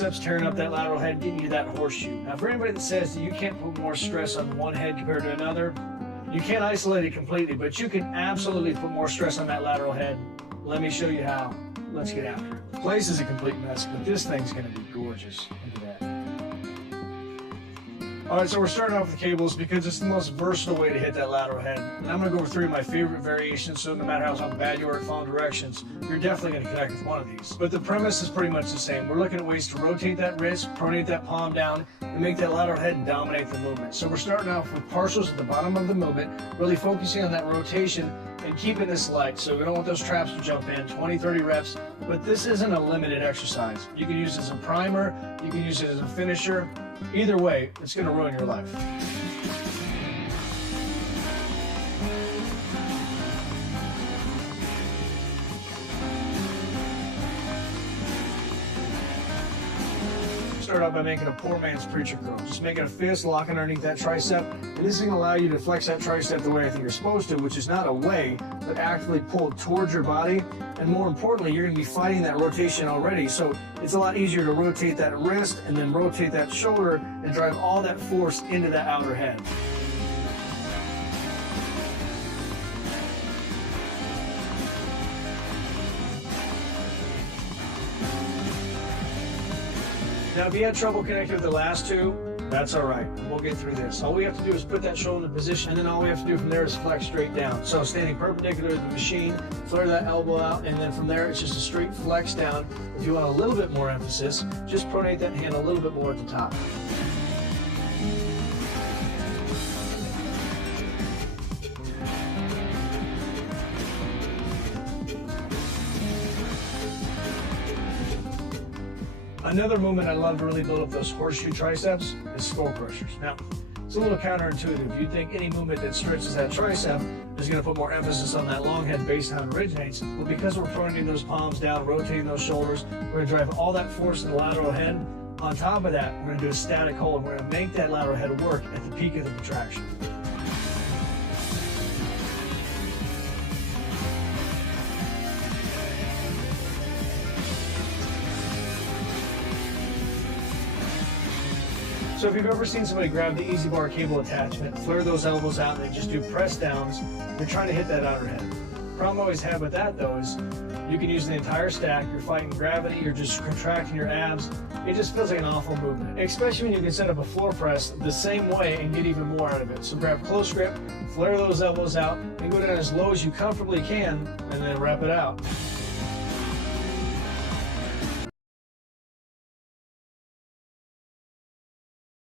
tearing up that lateral head, getting you that horseshoe. Now, for anybody that says that you can't put more stress on one head compared to another, you can't isolate it completely, but you can absolutely put more stress on that lateral head. Let me show you how. Let's get after it. The place is a complete mess, but this thing's going to be gorgeous. Look at that. All right, so we're starting off with cables because it's the most versatile way to hit that lateral head. And I'm going to go over 3 of my favorite variations, so no matter how bad you are at following directions, you're definitely going to connect with one of these. But the premise is pretty much the same. We're looking at ways to rotate that wrist, pronate that palm down, and make that lateral head dominate the movement. So we're starting off with partials at the bottom of the movement, really focusing on that rotation and keeping this light. So we don't want those traps to jump in, 20, 30 reps, but this isn't a limited exercise. You can use it as a primer, you can use it as a finisher. Either way, it's going to ruin your life. Start out by making a poor man's preacher curl. Just making a fist, locking underneath that tricep, and this is going to allow you to flex that tricep the way I think you're supposed to, which is not away, but actively pull towards your body. And more importantly, you're going to be fighting that rotation already, so it's a lot easier to rotate that wrist and then rotate that shoulder and drive all that force into that outer head. Now, if you had trouble connecting with the last 2, that's all right. We'll get through this. All we have to do is put that shoulder in position, and then all we have to do from there is flex straight down. So standing perpendicular to the machine, flare that elbow out, and then from there it's just a straight flex down. If you want a little bit more emphasis, just pronate that hand a little bit more at the top. Another movement I love to really build up those horseshoe triceps is skull crushers. Now, it's a little counterintuitive. You'd think any movement that stretches that tricep is going to put more emphasis on that long head based on how it originates. But because we're pronating those palms down, rotating those shoulders, we're going to drive all that force in the lateral head. On top of that, we're going to do a static hold. We're going to make that lateral head work at the peak of the contraction. So if you've ever seen somebody grab the easy bar cable attachment, flare those elbows out, and then just do press downs, you're trying to hit that outer head. Problem I always have with that though is you can use the entire stack, you're fighting gravity, you're just contracting your abs. It just feels like an awful movement, especially when you can set up a floor press the same way and get even more out of it. So grab close grip, flare those elbows out, and go down as low as you comfortably can, and then wrap it out.